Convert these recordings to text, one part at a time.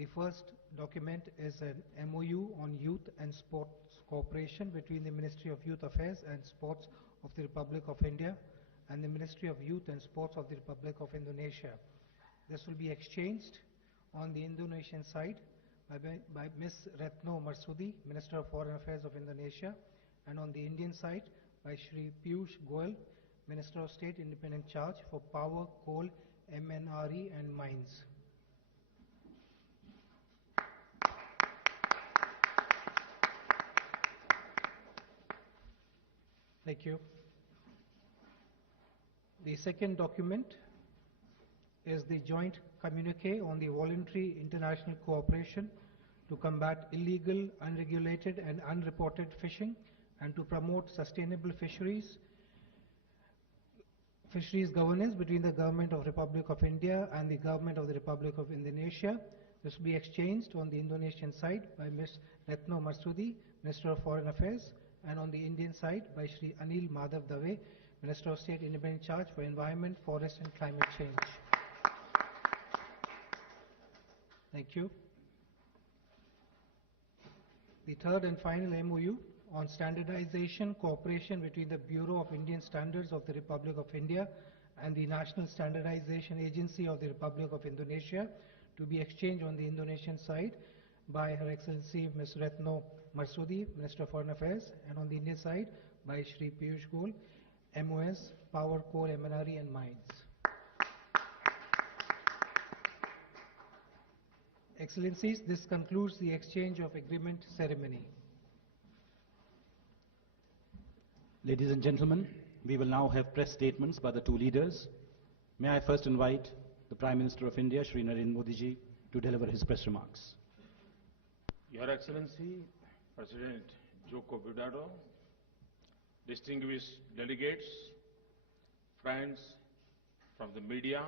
The first document is an MOU on youth and sports cooperation between the Ministry of Youth Affairs and Sports of the Republic of India and the Ministry of Youth and Sports of the Republic of Indonesia. This will be exchanged on the Indonesian side by Ms. Retno Marsudi, Minister of Foreign Affairs of Indonesia, and on the Indian side by Shri Piyush Goyal, Minister of State Independent Charge for Power, Coal, MNRE and Mines. Thank you. The second document is the joint communique on the voluntary international cooperation to combat illegal, unregulated and unreported fishing and to promote sustainable fisheries governance between the Government of Republic of India and the Government of the Republic of Indonesia. This will be exchanged on the Indonesian side by Ms. Retno Marsudi, Minister of Foreign Affairs, and on the Indian side by Shri Anil Madhav Dave, Minister of State Independent Charge for Environment, Forest and Climate Change. Thank you. The third and final MOU on standardization cooperation between the Bureau of Indian Standards of the Republic of India and the National Standardization Agency of the Republic of Indonesia to be exchanged on the Indonesian side by Her Excellency Ms. Retno Marsudi, Minister of Foreign Affairs, and on the Indian side by Shri Piyush Goyal, MOS, Power, Coal, MNRE and Mines. Excellencies, this concludes the exchange of agreement ceremony. Ladies and gentlemen, we will now have press statements by the two leaders. May I first invite the Prime Minister of India, Shri Narendra Modi ji, to deliver his press remarks. Your Excellency, President Joko Widodo, distinguished delegates, friends from the media,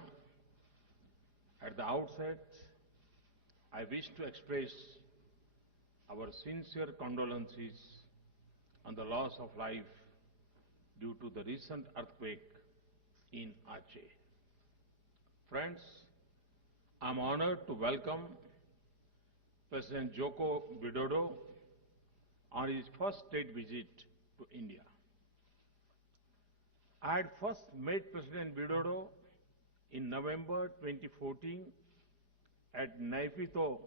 at the outset, I wish to express our sincere condolences on the loss of life due to the recent earthquake in Aceh. Friends, I am honored to welcome President Joko Widodo on his first state visit to India. I had first met President Widodo in November 2014 at Naypyidaw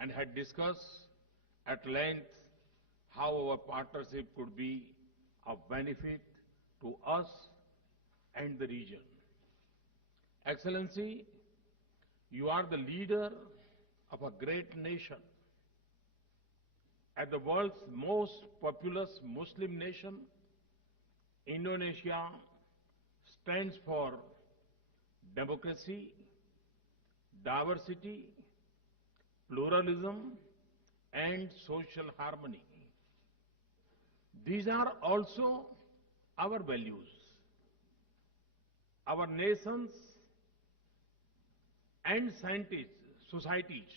and had discussed at length how our partnership could be of benefit to us and the region. Excellency, you are the leader of a great nation. As the world's most populous Muslim nation, Indonesia stands for democracy, diversity, pluralism, and social harmony. These are also our values. Our nations and societies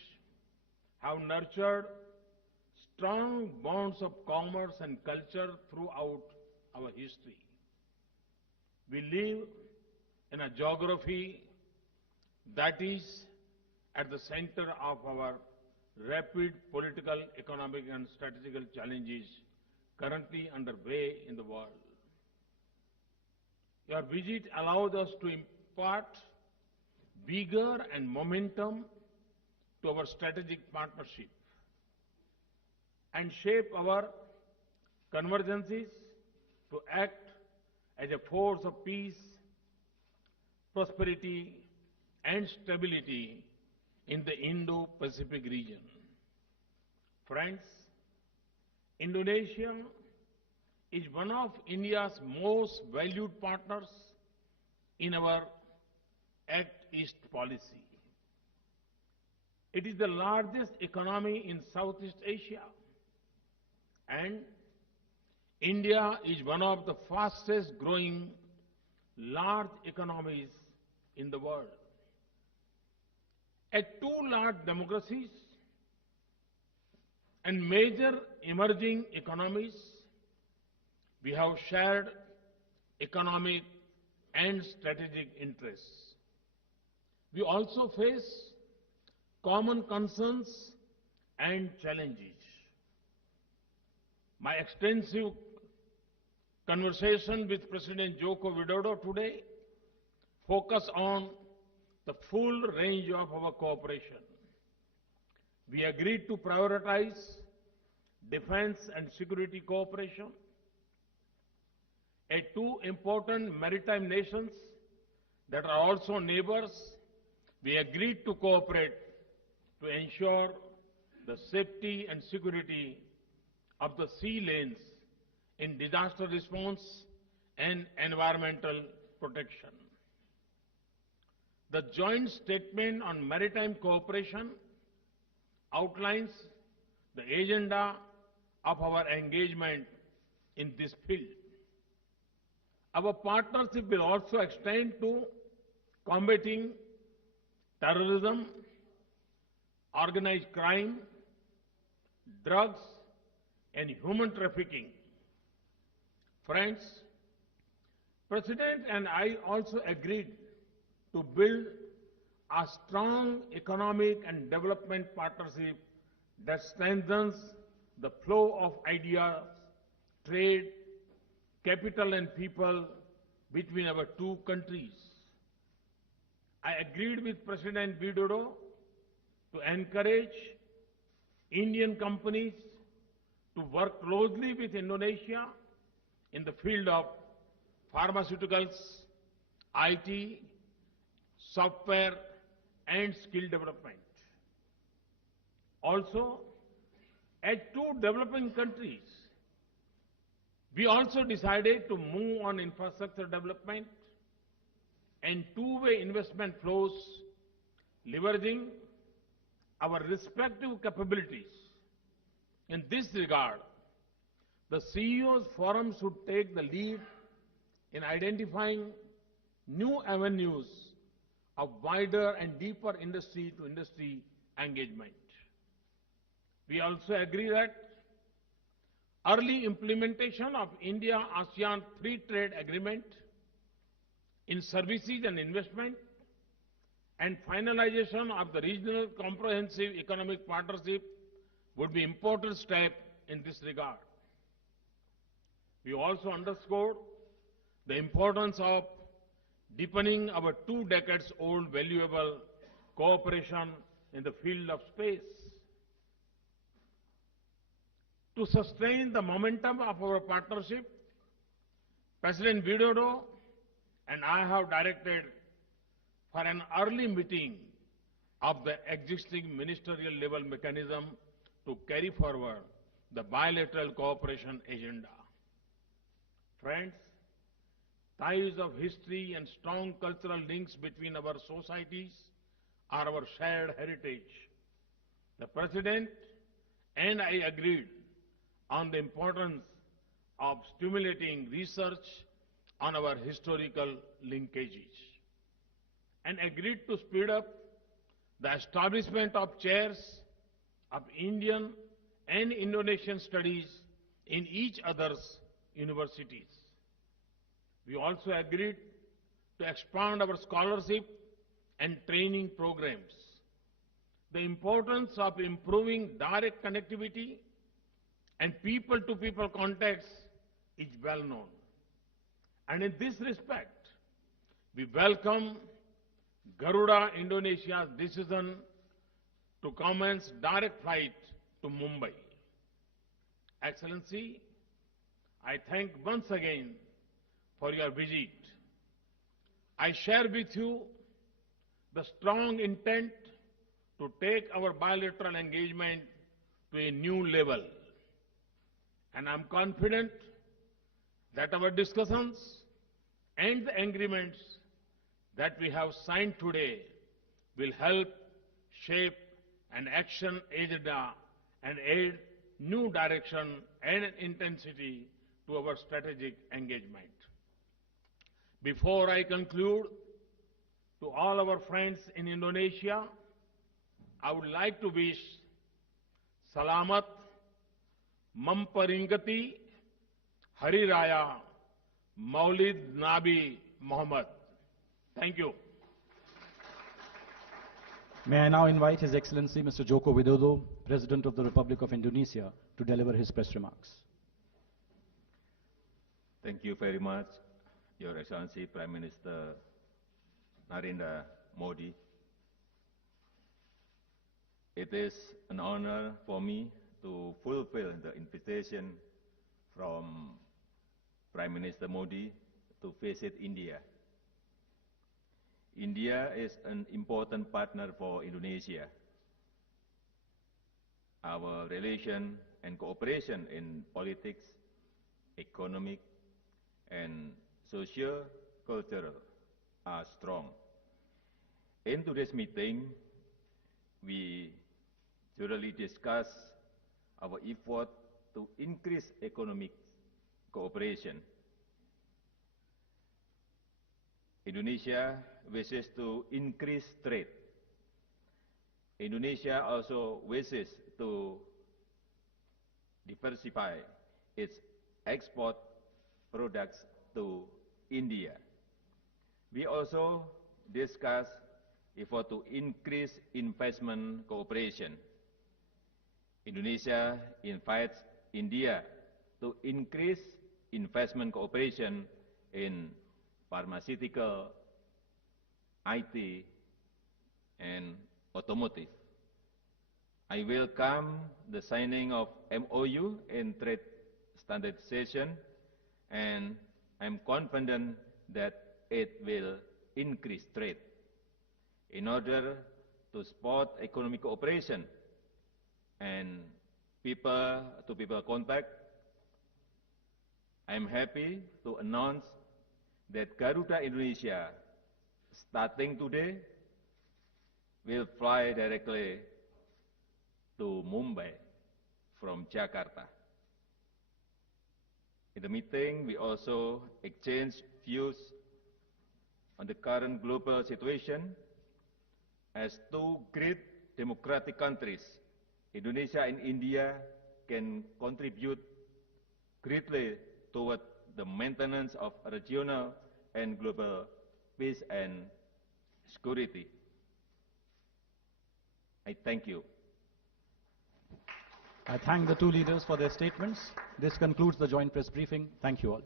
have nurtured strong bonds of commerce and culture throughout our history. We live in a geography that is at the center of our rapid political, economic, and strategic challenges currently underway in the world. Your visit allowed us to impart vigor and momentum to our strategic partnership and shape our convergences to act as a force of peace, prosperity, and stability in the Indo-Pacific region. Friends, Indonesia is one of India's most valued partners in our Act East policy. It is the largest economy in Southeast Asia, and India is one of the fastest growing large economies in the world. As two large democracies and major emerging economies, we have shared economic and strategic interests. We also face common concerns and challenges. My extensive conversation with President Joko Widodo today focus on the full range of our cooperation. We agreed to prioritize defense and security cooperation. As two important maritime nations that are also neighbors, we agreed to cooperate to ensure the safety and security of the sea lanes in disaster response and environmental protection. The joint statement on maritime cooperation outlines the agenda of our engagement in this field. Our partnership will also extend to combating terrorism, organized crime, drugs, and human trafficking. Friends, President and I also agreed to build a strong economic and development partnership that strengthens the flow of ideas, trade, capital and people between our two countries. I agreed with President Widodo to encourage Indian companies to work closely with Indonesia in the field of pharmaceuticals, IT, software, and skill development. Also, as two developing countries, we also decided to move on infrastructure development and two-way investment flows, leveraging our respective capabilities. In this regard, the CEOs Forum should take the lead in identifying new avenues of wider and deeper industry-to-industry engagement. We also agree that early implementation of India-ASEAN Free Trade Agreement in services and investment and finalization of the Regional Comprehensive Economic Partnership would be important step in this regard. We also underscored the importance of deepening our 2 decades-old valuable cooperation in the field of space. To sustain the momentum of our partnership, President Widodo and I have directed for an early meeting of the existing ministerial level mechanism to carry forward the bilateral cooperation agenda. Friends, ties of history and strong cultural links between our societies are our shared heritage. The President and I agreed on the importance of stimulating research on our historical linkages and agreed to speed up the establishment of chairs of Indian and Indonesian studies in each other's universities. We also agreed to expand our scholarship and training programs. The importance of improving direct connectivity and people-to-people contacts is well known. And in this respect, we welcome Garuda Indonesia's decision to commence direct flight to Mumbai. Excellency, I thank once again for your visit. I share with you the strong intent to take our bilateral engagement to a new level. And I'm confident that our discussions and the agreements that we have signed today will help shape an action agenda and add new direction and intensity to our strategic engagement. Before I conclude, to all our friends in Indonesia, I would like to wish Selamat Memperingati Hari Raya Maulid Nabi Muhammad. Thank you. May I now invite His Excellency Mr. Joko Widodo, President of the Republic of Indonesia, to deliver his press remarks. Thank you very much, Your Excellency Prime Minister Narendra Modi. It is an honor for me to fulfill the invitation from Prime Minister Modi to visit India. India is an important partner for Indonesia. Our relation and cooperation in politics, economic, and socio-cultural are strong. In today's meeting, we thoroughly discuss our effort to increase economic cooperation. Indonesia wishes to increase trade. Indonesia also wishes to diversify its export products to India. We also discuss effort to increase investment cooperation. Indonesia invites India to increase investment cooperation in pharmaceutical, IT, and automotive. I welcome the signing of MOU in trade standardization, and I'm confident that it will increase trade. In order to support economic cooperation and people-to-people contact, I'm happy to announce that Garuda Indonesia, starting today, will fly directly to Mumbai from Jakarta. In the meeting, we also exchanged views on the current global situation. As two great democratic countries, Indonesia and India can contribute greatly toward the maintenance of regional and global peace and security. I thank you. I thank the two leaders for their statements. This concludes the joint press briefing. Thank you all.